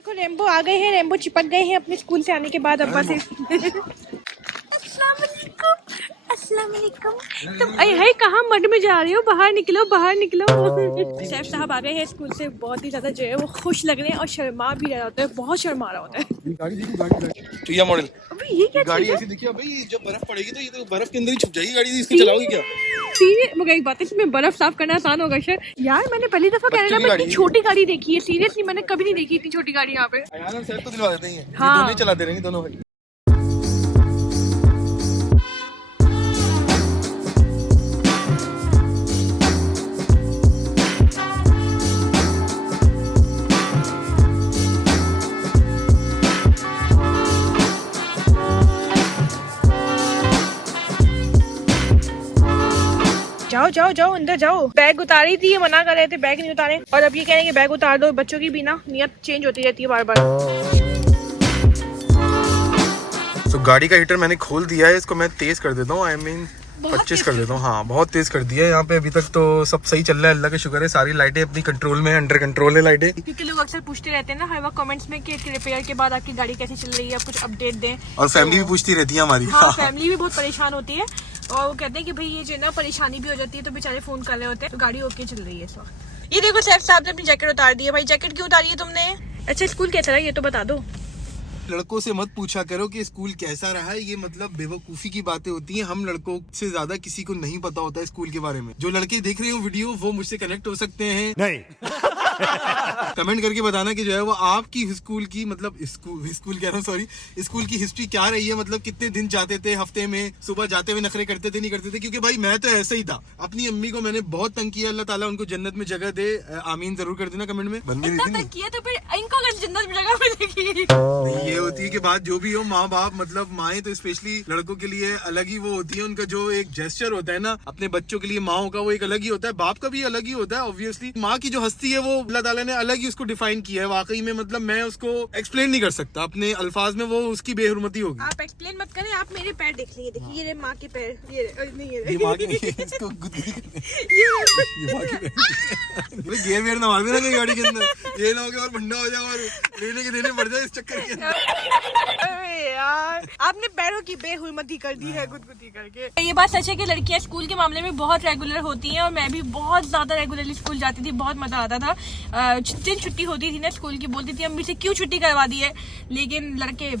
देखो रेम्बो आ गए हैं, रेम्बो चिपक गए हैं अपने स्कूल से आने के बाद अब्बा से। अस्सलाम वालेकुम। तुम अरे कहाँ मड में जा रही हो? बाहर निकलो, बाहर निकलो। सैफ साहब आ गए हैं स्कूल से, बहुत ही ज्यादा जो है वो खुश लग रहे हैं और शर्मा भी रहा होता है, बहुत शर्मा रहा होता है। गाड़ी देखो, गाड़ी तो मॉडल अभी ये क्या गाड़ी चीज़ है? ऐसी देखिए भाई, जब बर्फ पड़ेगी तो ये तो बर्फ के अंदर ही छुप जाएगी गाड़ी। इसकी चलाओगी क्या? सीरियस मगर एक बात है, इसमें बर्फ साफ करना आसान होगा सर। यार मैंने पहली दफा कनाडा में इतनी छोटी गाड़ी देखी है, सीरियसली मैंने कभी नहीं देखी इतनी छोटी गाड़ी यहाँ पे। अयान सैफ को दिलवा देते हैं, ये हाँ। दोनों ही चलाते रहेंगे दोनों भाई। जाओ जाओ जाओ अंदर जाओ। बैग उतारी थी, ये मना कर रहे थे बैग नहीं उतारे, और अब ये कह रहे हैं कि बैग उतार दो। बच्चों की भी ना नियत चेंज होती रहती है बार बार। तो गाड़ी का हीटर मैंने खोल दिया है, इसको मैं तेज कर देता हूँ, 25 कर देता हूँ। हाँ बहुत तेज कर दिया है। यहाँ पे अभी तक तो सब सही चल रहा है, अल्लाह का शुक्र है। सारी लाइटें अपनी कंट्रोल में, अंडर कंट्रोल है लाइटें। क्योंकि लोग अक्सर पूछते रहते हैं ना हर वक्त कमेंट्स में कि रिपेयर के बाद आपकी गाड़ी कैसी चल रही है, कुछ अपडेट दें। और फैमिली भी पूछती रहती है हमारी। हाँ फैमिली भी बहुत परेशान होती है और वो कहते हैं कि भाई ये जो है ना परेशानी भी हो जाती है, तो बेचारे फोन कर रहे होते हैं। तो गाड़ी ओके चल रही है इस वक्त। ये देखो सैफ साहब ने अपनी जैकेट उतार दी है। भाई जैकेट क्यों उतारी है तुमने? अच्छा स्कूल कैसा रहा ये तो बता दो। लड़कों से मत पूछा करो कि स्कूल कैसा रहा है, ये मतलब बेवकूफी की बातें होती हैं। हम लड़कों से ज्यादा किसी को नहीं पता होता है स्कूल के बारे में। जो लड़के देख रहे हो वीडियो वो मुझसे कनेक्ट हो सकते हैं। नहीं कमेंट करके बताना कि जो है वो आपकी स्कूल की मतलब स्कूल कह रहा हूँ, सॉरी, स्कूल की हिस्ट्री क्या रही है। मतलब कितने दिन जाते थे हफ्ते में, सुबह जाते हुए नखरे करते थे नहीं करते थे। क्योंकि भाई मैं तो ऐसा ही था। अपनी अम्मी को मैंने बहुत तंग किया, अल्लाह ताला उनको जन्नत में जगह दे। आमीन जरूर कर देना कमेंट में। बनने इतना किया तो फिर इनको अगर जन्नत में जगह मिलेगी। ये होती है कि बात जो भी हो, माँ बाप मतलब माएँ तो स्पेशली लड़कों के लिए अलग ही वो होती है। उनका जो एक जेस्चर होता है ना अपने बच्चों के लिए, माओ का वो एक अलग ही होता है, बाप का भी अलग ही होता है। ऑब्वियसली माँ की जो हस्ती है वो अल्लाह ताला ने अलग ही उसको डिफाइन किया है वाकई में। मतलब मैं उसको एक्सप्लेन नहीं कर सकता अपने अल्फाज में, वो उसकी बेहुरमती होगी। आप एक्सप्लेन मत करें, आप मेरे पैर देख लीजिए। देखिए ये माँ के पैर, ये नहीं ये माँ के इसको गेयर वेयर ना मार देना कहीं गाड़ी के अंदर, ये ना हो कि और भंडा हो जाए और लेने के देने पड़ जाए इस चक्कर के अंदर। अरे यार आपने पैरों की बेहुरमती कर दी है गुदगुदी करके। ये बात सच है कि लड़कियां स्कूल के मामले में बहुत रेगुलर होती हैं और मैं भी बहुत ज्यादा रेगुलरली स्कूल जाती थी, बहुत मजा आता था। जिस दिन छुट्टी होती थी ना स्कूल की बोलती थी अम्मी से क्यों छुट्टी करवा दी है, लेकिन लड़के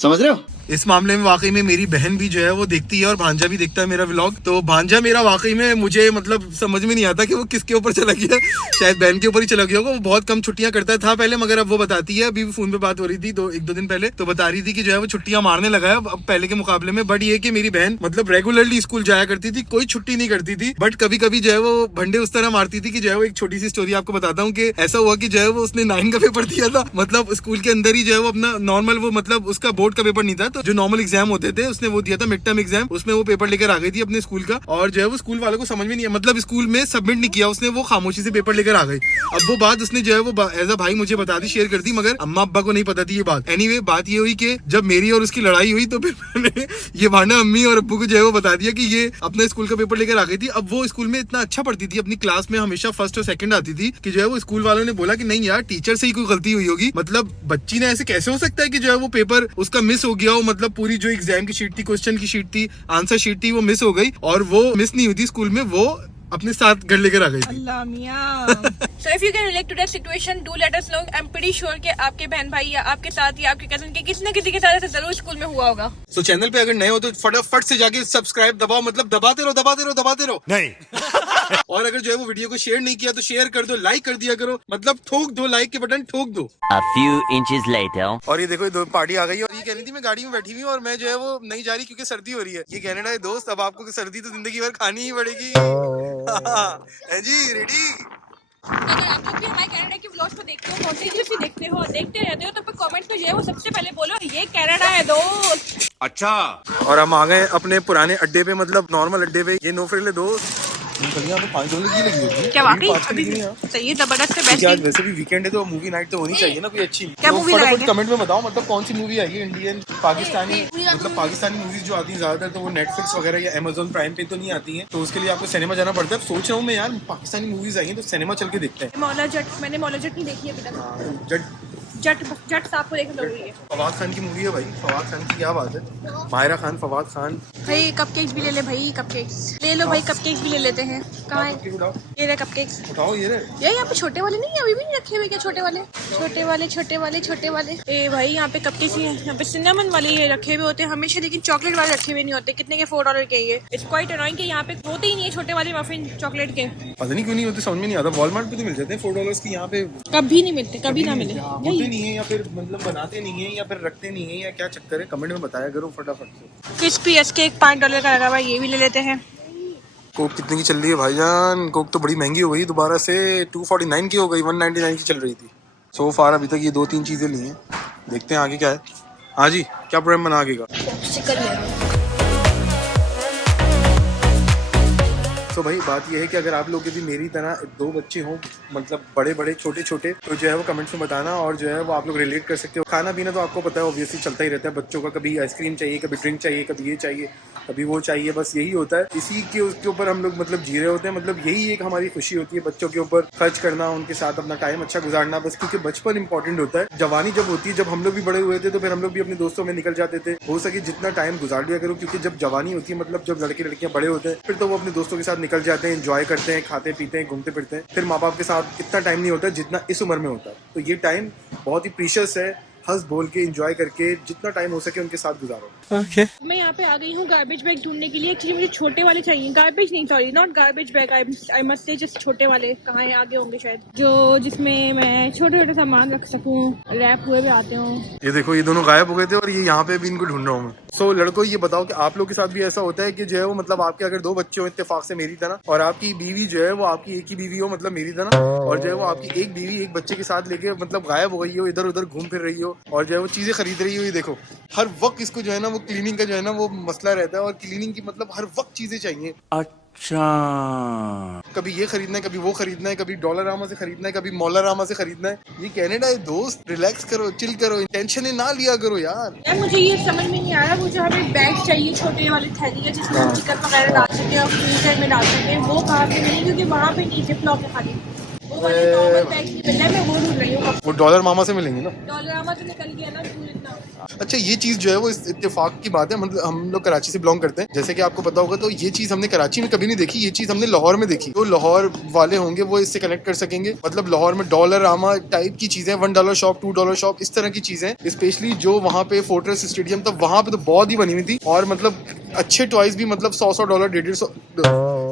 समझ रहे हो। इस मामले में वाकई में मेरी बहन भी जो है वो देखती है और भांजा भी देखता है मेरा व्लॉग। तो भांजा मेरा वाकई में मुझे मतलब समझ में नहीं आता कि वो किसके ऊपर चला गया। शायद बहन के ऊपर ही चला गया होगा। वो बहुत कम छुट्टियां करता था पहले, मगर अब वो बताती है, अभी फोन पे बात हो रही थी एक दो दिन पहले, तो बता रही थी कि जो है वो छुट्टियां मारने लगा है अब पहले के मुकाबले में। बट ये कि मेरी बहन मतलब रेगुलरली स्कूल जाया करती थी, कोई छुट्टी नहीं करती थी। बट कभी कभी जो है वो भंडे उस तरह मारती थी कि जो है वो, एक छोटी सी स्टोरी आपको बताता हूँ कि ऐसा हुआ कि जो है वो उसने 9 का पेपर दिया था। मतलब स्कूल के अंदर ही जो है वो अपना नॉर्मल वो मतलब उसका बोर्ड का पेपर नहीं था, तो जो नॉर्मल एग्जाम होते थे उसने वो दिया था, मिड टर्म एग्जाम। उसमें वो पेपर लेकर आ गई थी अपने स्कूल का और जो है वो स्कूल वालों को समझ में नहीं है, मतलब स्कूल में सबमिट नहीं किया उसने, वो खामोशी से पेपर लेकर आ गई। अब वो बात उसने जो है वो एज अ भाई मुझे बता दी, शेयर कर दी, मगर अम्मा अब्बा को नहीं पता थी ये बात। एनीवे बात ये हुई कि जब मेरी और उसकी लड़ाई हुई तो फिर मैंने ये भाना अम्मी और अब्बू को जो है वो बता दिया कि ये अपना स्कूल का पेपर लेकर आ गई थी। अब वो स्कूल में इतना अच्छा पढ़ती थी, अपनी क्लास में हमेशा फर्स्ट और सेकंड आती थी, कि जो है वो स्कूल वालों ने बोला कि नहीं यार टीचर से ही कोई गलती हुई होगी। मतलब बच्ची ने ऐसे कैसे हो सकता है कि जो है वो पेपर उसका मिस हो गया हो। मतलब पूरी जो एग्जाम की शीट थी, क्वेश्चन की शीट थी, आंसर शीट थी, वो मिस हो गई और वो मिस नहीं हुई थी स्कूल में, वो अपने साथ घर लेकर आ गई थी। अल्लाह मियां। So if you can relate to that situation, do let us know. I'm pretty sure कि आपके बहन भाई या आपके साथ या आपके कजन के किसी न किसी के साथ ऐसा जरूर स्कूल में हुआ होगा। तो चैनल पे अगर नए हो तो फटाफट से जाके सब्सक्राइब दबाओ, मतलब दबाते रहो दबाते रहो दबाते रहो। नहीं और अगर जो है वो वीडियो को शेयर नहीं किया तो शेयर कर दो, लाइक कर दिया करो, मतलब ठोक दो, लाइक के बटन ठोक दो। A few inches later. और ये देखो दो पार्टी आ गई और ये कह रही थी मैं गाड़ी में बैठी हुई और मैं जो है वो नहीं जा रही क्योंकि सर्दी हो रही है। ये कनाडा है दोस्त, अब आपको सर्दी तो जिंदगी भर खानी ही पड़ेगी। है जी रेडी। अगर आप लोग भी हमारे कनाडा के व्लॉग्स को देखते हो, बहुत सीरियसली देखते हो और देखते रहते हो, तो फिर कमेंट्स में जो है वो सबसे पहले बोलो ये कनाडा है दोस्त। अच्छा और हम आ गए अपने पुराने अड्डे पे, मतलब नॉर्मल अड्डे पे। ये नो फ्रिले दोस्त गलियां तो $5 की लगी होती है। क्या वाकई अभी सही है, जबरदस्त है, बेस्ट। आज वैसे भी वीकेंड है तो मूवी नाइट तो होनी चाहिए ना कोई अच्छी। क्या तो मूवी फटाफट कमेंट में बताओ मतलब कौन सी मूवी आई है इंडियन पाकिस्तानी, मतलब पाकिस्तानी मूवीज जो आती हैं ज्यादातर तो वो नेटफ्लिक्स वगैरह या अमेजोन प्राइम पे तो नहीं आती हैं, तो उसके लिए आपको सिनेमा जाना पड़ता है। सोच रहा हूँ मैं यार पाकिस्तानी मूवीज आई हैं तो सिनेमा चल के देखते हैं। मौला जट, मैंने मौला जट नहीं देखी अभी तक। जट जट साहब को देखने लग रही है। फवाद खान की मूवी है भाई, फवाद खान की क्या बात है। माहिरा खान, फवाद खान। भाई कपकेक्स भी ले ले भाई, कपकेक्स ले लो भाई, कपकेक्स भी ले लेते हैं। कहाँ है ये रहे कपकेक्स? उठाओ ये ये यहाँ पे छोटे वाले नहीं है, अभी भी नहीं रखे हुए क्या? छोटे वाले छोटे वाले छोटे वाले छोटे वाले। ए भाई यहाँ पे कपकेक्स ही है, यहाँ पे सिनेमन वाले ये रखे हुए होते हैं हमेशा, लेकिन चॉकलेट वाले रखे हुए नहीं होते। कितने के? $4 के। ये इट्स क्वाइट अनोइंग कि यहाँ पे होते ही नहीं है छोटे वाले मफिन चॉकलेट के। पता नहीं क्यों नहीं होते, समझ में नहीं आता। वॉलमार्ट पे तो मिल जाते हैं $4 की, यहाँ पे कभी नहीं मिलते, कभी ना मिले। होते नहीं है, या फिर मतलब बनाते नहीं है, या फिर रखते नहीं है, या क्या चक्कर है? कमेंट में बताया करो फटाफट से। क्रिस्पी एस केक $5 का लगा हुआ है, ये भी ले लेते हैं। कोक कितने की चल रही है भाईजान? कोक तो बड़ी महंगी हो गई दोबारा से, 249 की हो गई, 199 की चल रही थी। सो फार अभी तक ये 2-3 चीजें ली हैं, देखते हैं आगे क्या है। हाँ जी, क्या प्रोग्राम बना आगे का? तो भाई बात यह है कि अगर आप लोग के भी मेरी तरह 2 बच्चे हों, मतलब बड़े बड़े छोटे छोटे, तो जो है वो कमेंट्स में बताना, और जो है वो आप लोग रिलेट कर सकते हो। खाना पीना तो आपको पता है ऑब्वियसली चलता ही रहता है बच्चों का, कभी आइसक्रीम चाहिए, कभी ड्रिंक चाहिए, कभी ये चाहिए, कभी वो चाहिए, बस यही होता है। इसी के उसके ऊपर हम लोग मतलब जी रहे होते हैं, मतलब यही एक हमारी खुशी होती है, बच्चों के ऊपर खर्च करना, उनके साथ अपना टाइम अच्छा गुजारना, बस क्योंकि बचपन इंपॉर्टेंट होता है। जवानी जब होती है, जब हम लोग भी बड़े हुए थे तो फिर हम लोग भी अपने दोस्तों में निकल जाते थे, हो सके जितना टाइम गुजार लिया करो, क्योंकि जब जवानी होती है, मतलब जब लड़के लड़कियां बड़े होते हैं, फिर तो वो अपने दोस्तों के साथ निकल जाते हैं, एंजॉय करते हैं, खाते पीते हैं, घूमते फिरते हैं। फिर माँ बाप के साथ इतना टाइम नहीं होता जितना इस उम्र में होता है। तो ये टाइम बहुत ही प्रीशियस है, हंस बोल के एंजॉय करके जितना टाइम हो सके उनके साथ गुजारो। मैं यहाँ पे आ गई हूँ गार्बेज बैग ढूंढने के लिए। एक्चुअली मुझे छोटे वाले चाहिए, गार्बेज नहीं, sorry not garbage bag, I must say just छोटे वाले। कहाँ है? आगे होंगे शायद, जो जिसमें मैं छोटे छोटे सामान रख सकूँ, रैप हुए भी आते हों। ये देखो, ये दोनों गायब हो गए थे और ये यहाँ पे भी इनको ढूंढ रहा हूँ मैं। सो लड़कों, ये बताओ कि आप लोग के साथ भी ऐसा होता है कि जो है वो मतलब आपके अगर 2 बच्चे हो इत्तेफाक से मेरी तरह, और आपकी बीवी जो है वो आपकी एक ही बीवी हो मतलब मेरी तरह, और जो है वो आपकी एक बीवी एक बच्चे के साथ लेके मतलब गायब हो गई हो, इधर उधर घूम फिर रही हो, और जो है वो चीजें खरीद रही हो। ये देखो, हर वक्त इसको जो है ना वो क्लीनिंग का जो है ना वो मसला रहता है, और क्लीनिंग की मतलब हर वक्त चीजें चाहिए। अच्छा, कभी ये खरीदना है, कभी वो खरीदना है, कभी डॉलरामा से खरीदना है, कभी मौलारामा से खरीदना है। ये कनाडा है दोस्त, रिलैक्स करो, चिल करो, टेंशन ना लिया करो यार। मुझे ये समझ में नहीं आ रहा, मुझे हमें बैग चाहिए छोटे वाले थैली है जिसमें हम चिकन वगैरह डाल सके और फ्रीजर में डाल सके। वो कहाँ पे नहीं, क्योंकि वहाँ पे नहीं जिप-लॉक है खाली, वो वाले नॉर्मल बैग नहीं मिल रहा है। मैं वो ढूंढ रही हूँ। वो डॉलर मामा से मिलेंगे ना? डॉलरामा तो निकल गया ना दूर इतना। अच्छा, ये चीज जो है वो इस इत्तेफाक की बात है, मतलब हम लोग कराची से बिलोंग करते हैं, जैसे कि आपको पता होगा। तो ये चीज हमने कराची में कभी नहीं देखी, ये चीज हमने लाहौर में देखी। तो लाहौर वाले होंगे वो इससे कनेक्ट कर सकेंगे। मतलब लाहौर में डॉलरामा टाइप की चीजें, $1 शॉप, $2 शॉप, इस तरह की चीजें, स्पेशली जो वहाँ पे फोर्ट्रेस स्टेडियम था वहाँ पे तो बहुत ही बनी हुई थी, और मतलब अच्छे टॉयज भी मतलब $100, $150,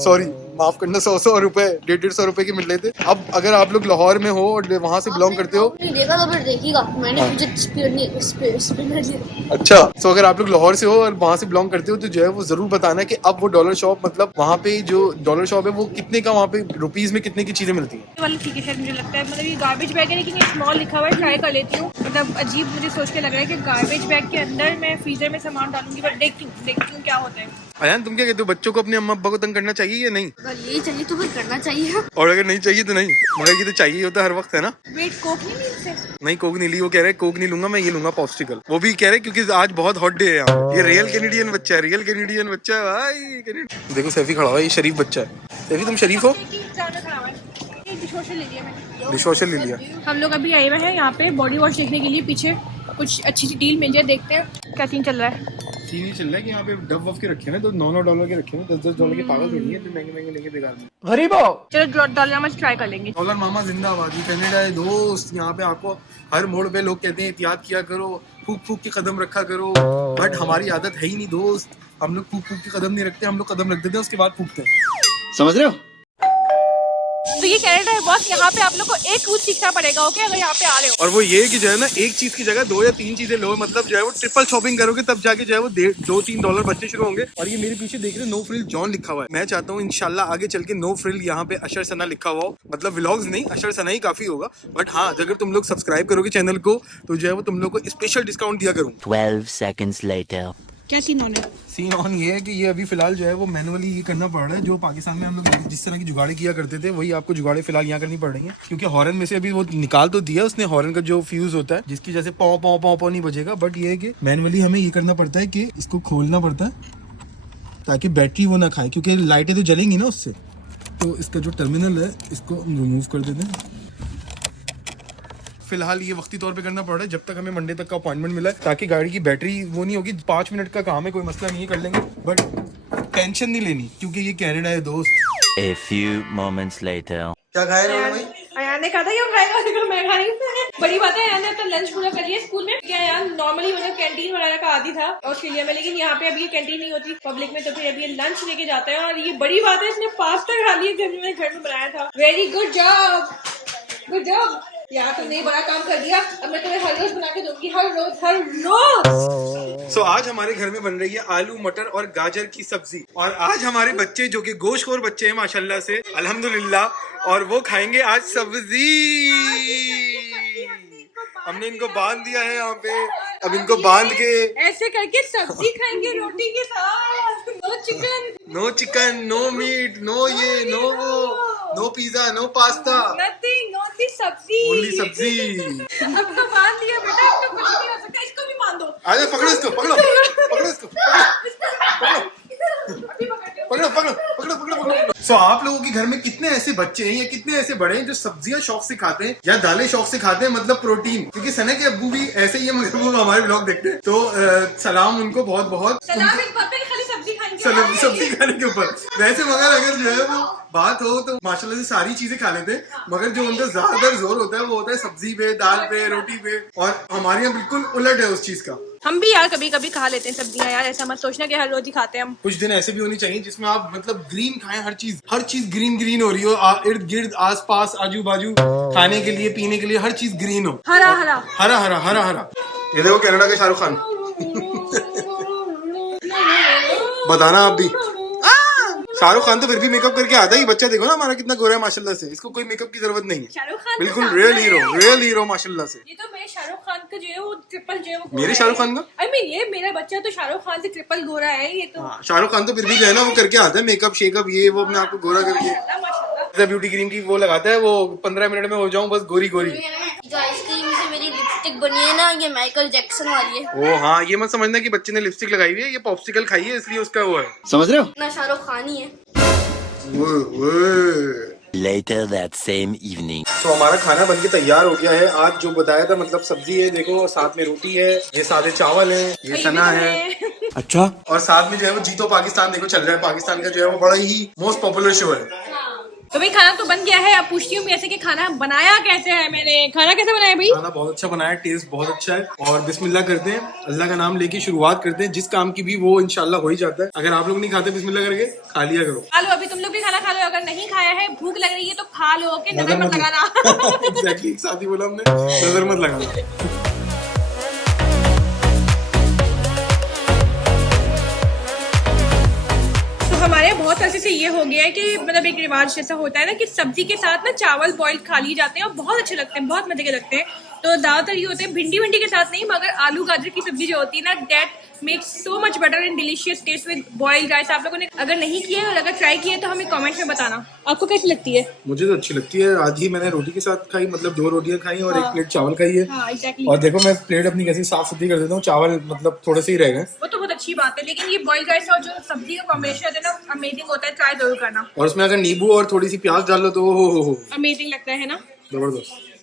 सॉरी माफ करना, $100 $150 रुपए के मिल रहे थे। अब अगर आप लोग लाहौर में हो और वहाँ से बिलोंग करते हो, नहीं देखा तो फिर देखिएगा, मैंने मुझे स्पिनर दिया। अच्छा, तो अगर आप लोग लाहौर से हो और वहाँ से बिलोंग करते हो तो जो है वो जरूर बताना कि अब वो डॉलर शॉप, मतलब वहाँ पे जो डॉलर शॉप है वो कितने का, वहाँ पे रुपीज में कितने की चीजें मिलती हैं। ये वाला ठीक है शायद, मुझे लगता है। मतलब ये गार्बेज बैग है लेकिन ये स्मॉल लिखा हुआ है, ट्राई कर लेती हूँ। मतलब अजीब मुझे सोच के लग रहा है कि गार्बेज बैग के अंदर मैं फ्रीजर में सामान डालूंगी, बट देखती हूँ क्या होता है। अयान, तुम क्या कहते हो, बच्चों को अपने अम्मा अब्बा को तंग करना चाहिए या नहीं? अगर यही चाहिए तो फिर करना चाहिए, और अगर नहीं चाहिए तो नहीं, मगर ये तो चाहिए होता है हर वक्त, है ना? वेट कोक नहीं मिलते? नहीं, कोक नहीं ली, वो कह रहे कोक नहीं लूंगा मैं, ये लूंगा पॉप्सिकल। वो भी कह रहे क्योंकि आज बहुत हॉट डे है यहाँ। ये रियल कैनेडियन बच्चा है, रियल कैनेडियन बच्चा है भाई। देखो सैफी खड़ा हुआ है, ये शरीफ बच्चा है। सैफी, तुम शरीफ हो? डिशवॉशर ले लिया मैंने। डिशवॉशर ले लिया। हम लोग अभी आए हुए हैं यहाँ पे बॉडी वॉश देखने के लिए, पीछे कुछ अच्छी सी डील मिल जाए, देखते हैं क्या सीन चल रहा है। सीन ही चल रहा है कि यहाँ पे डब वफ के रखे हैं तो $9 के रखे हैं, $10 के पागल थोड़ी है, तो महंगे महंगे लेंगे बेकार में। चलो डॉलर में ट्राई कर लेंगे। डॉलर मामा जिंदाबाद, ये कनाडा है दोस्त। यहाँ पे आपको हर मोड़ पे लोग कहते हैं एहतियात किया करो, फूक फूक के कदम रखा करो, बट हमारी आदत है ही नहीं दोस्त। हम लोग फूक फूक के कदम नहीं रखते, हम लोग कदम रख देते हैं उसके बाद फूकते हैं, समझ रहे हो? तो ये कनाडा है बॉस, यहाँ पे आप लोग को एक रूल सीखना पड़ेगा, ओके? अगर यहाँ पे आ रहे हो, और वो ये कि जो है ना, एक चीज की जगह 2 या 3 चीजें लो, मतलब जो है वो ट्रिपल शॉपिंग करोगे तब जाके जो है वो $2-3 बचने शुरू होंगे। और ये मेरे पीछे देख रहे हो, नो फ्रिल जॉन लिखा हुआ है। मैं चाहता हूँ इंशाल्लाह आगे चल के नो फ्रिल यहाँ पे अशर सना लिखा हुआ हो, मतलब व्लॉग्स नहीं, अशर सना ही काफी होगा। बट हाँ, अगर तुम लोग सब्सक्राइब करोगे चैनल को तो जो है वो तुम लोग को स्पेशल डिस्काउंट दिया करूँ। 12 seconds later. क्या सीन होना है? सीन ऑन ये है कि ये अभी फिलहाल जो है वो मैनुअली ये करना पड़ रहा है। जो पाकिस्तान में हम लोग जिस तरह की जुगाड़े किया करते थे वही आपको जुगाड़े फिलहाल यहाँ करनी पड़ रही है, क्योंकि हॉर्न में से अभी वो निकाल तो दिया उसने, हॉर्न का जो फ्यूज होता है जिसकी जैसे पौ पौ पौ पौ नहीं बजेगा, बट ये है कि मैनुअली हमें ये करना पड़ता है कि इसको खोलना पड़ता है ताकि बैटरी वो ना खाए, क्योंकि लाइटें तो जलेंगी ना उससे। तो इसका जो टर्मिनल है इसको रिमूव कर देते हैं, फिलहाल ये वक्ती तौर पे करना पड़ रहा है जब तक हमें मंडे तक का अपॉइंटमेंट मिला है, ताकि गाड़ी की बैटरी वो नहीं होगी। 5 मिनट का काम है, कोई मसला नहीं है, कर लेंगे, बट टेंशन नहीं लेनी क्योंकि ये कनाडा है दोस्त। A few moments later. क्या खाया ना भाई? अयान ने कहा था क्यों खाएगा, देखो मैं खाई। बड़ी बात है, अयान ने अपना लंच पूरा कर लिया स्कूल में। क्या अयान नॉर्मली मतलब कैंटीन वगैरह का आदी था ऑस्ट्रेलिया में, लेकिन यहाँ पे अभी ये कैंटीन नहीं होती पब्लिक में, तो फिर अभी ये लंच लेके जाता है। और ये बड़ी बात है, इसने पास्ता खा लिया घर में बनाया था। Very good job, good job यार, तुमने बड़ा काम कर दिया। अब मैं तुम्हें हर रोज बना के दूंगी, हर रोज। सो आज हमारे घर में बन रही है आलू मटर और गाजर की सब्जी। और आज हमारे बच्चे जो कि गोश्तखोर बच्चे हैं माशाल्लाह से, अल्हम्दुलिल्लाह, और वो खाएंगे आज सब्जी। हमने इनको बांध दिया है यहाँ पे, अब इनको बांध के ऐसे करके सब्जी खाएंगे रोटी के साथ। No chicken, no meat, no ये, नो वो, no pizza, no pasta, nothing, only सब्जी, ओनली सब्जी। अब तो बांध दिया बेटा, अब तो कुछ नहीं हो सकता, इसको भी बांध दो। आजा पकड़ो इसको, पकड़ो पकड़ो इसको, पकड़ो पकड़ो पकड़ो पकड़ो पकड़ो। सो आप लोगों के घर में कितने ऐसे बच्चे हैं या कितने ऐसे बड़े हैं जो सब्जियां शौक से खाते हैं या दालें शौक से खाते हैं, मतलब प्रोटीन? क्योंकि सना के अब्बू भी ऐसे ही है, मगर वो हमारे ब्लॉग देखते हैं, तो सलाम उनको बहुत बहुत। सलाम इस बात पे खाली सब्जी खाएंगे, सब्जी खाने के ऊपर वैसे, मगर अगर जो है वो बात हो तो माशाल्लाह से सारी चीजें खा लेते हैं, मगर जो उनका ज्यादातर जोर होता है वो होता है सब्जी पे, दाल पे, रोटी पे। और हमारे यहाँ बिल्कुल उलट है उस चीज का। हम भी यार कभी कभी खा लेते हैं सब्जियां यार, ऐसा मत सोचना कि हर रोज ही खाते हैं हम। कुछ दिन ऐसे भी होनी चाहिए जिसमें आप मतलब ग्रीन खाएं, हर चीज ग्रीन ग्रीन हो रही हो, इर्द गिर्द आस पास आजू बाजू, खाने के लिए पीने के लिए हर चीज ग्रीन हो, हरा हरा हरा हरा हरा हरा। ये देखो कनाडा के शाहरुख खान। बताना आप भी। शाहरुख खान तो फिर भी मेकअप करके आता है, बच्चा देखो ना हमारा कितना गोरा है माशाल्लाह से, इसको कोई मेकअप की जरूरत नहीं है। शाहरुख खान बिल्कुल रियल हीरो माशाल्लाह से। ये तो मेरे शाहरुख खान का जो है वो ट्रिपल जो है वो मेरे शाहरुख खान का, आई मीन ये मेरा बच्चा तो शाहरुख खान से ट्रिपल गोरा है। ये तो शाहरुख खान तो फिर भी जो है ना वो करके आता है मेकअप शेकअप, ये वो अपने आप को गोरा करके ब्यूटी क्रीम की वो लगाता है, वो 15 मिनट में हो जाऊं बस गोरी गोरी। जो आइसक्रीम से मेरी लिपस्टिक बनी है ना, ये माइकल जैक्सन वाली है। ओ हाँ, ये मत समझना कि बच्चे ने लिपस्टिक लगाई हुई है, ये पॉप्सिकल खाई है इसलिए उसका वो है, समझ रहे हो? ना शाहरुख खान ही है। Later that same evening. तो हमारा खाना बनके तैयार हो गया है। आज जो बताया था मतलब सब्जी है, देखो साथ में रोटी है, ये सादे चावल है, ये सना है, अच्छा, और साथ में जो है वो जीतो पाकिस्तान देखो चल रहा है। पाकिस्तान का जो है वो बड़ा ही मोस्ट पॉपुलर शो है। तो भाई खाना तो बन गया है, अब पूछती हूँ ऐसे कि खाना बनाया कैसे है मैंने, खाना कैसे बनाया भाई? खाना बहुत अच्छा बनाया, टेस्ट बहुत अच्छा है। और बिस्मिल्लाह करते हैं, अल्लाह का नाम लेके शुरुआत करते हैं। जिस काम की भी वो इंशाल्लाह हो ही जाता है। अगर आप लोग नहीं खाते बिस्मिल्लाह करके खा लिया करो। खा लो, अभी तुम लोग भी खाना खा लो, अगर नहीं खाया है भूख लग रही है तो खा लो, ओके? नजर मत लगाना। एग्जैक्टली, एक साथ ही बोला हमने, नजर मत लगाना। हमारे बहुत ऐसे से ये हो गया है कि मतलब एक रिवाज जैसा होता है ना कि सब्जी के साथ ना चावल बॉइल्ड खा लिए जाते हैं और बहुत अच्छे लगते हैं, बहुत मजे के लगते हैं। तो ज्यादातर ये होते हैं भिंडी के साथ नहीं, मगर आलू गाजर की सब्जी जो होती है ना, that makes so much better and delicious taste with boiled rice. आप लोगों ने अगर नहीं किया और अगर ट्राई किया तो हमें कमेंट में बताना आपको कैसी लगती है। मुझे तो अच्छी लगती है। आज ही मैंने रोटी के साथ खाई, मतलब 2 रोटियां खाई और 1 प्लेट चावल खाई है। हाँ, exactly. और देखो मैं प्लेट अपनी कैसी साफ सुथरी कर देता हूँ, चावल मतलब थोड़े से ही रह गए। वो तो बहुत अच्छी बात है, लेकिन ये बॉइल्ड राइस और जो सब्जी का कॉम्बिनेशन होता है ना, अमेजिंग होता है, ट्राई जरूर करना। और उसमें अगर नींबू और थोड़ी सी प्याज डाल लो तो हो अमेजिंग लगता है ना, जबरदस्त।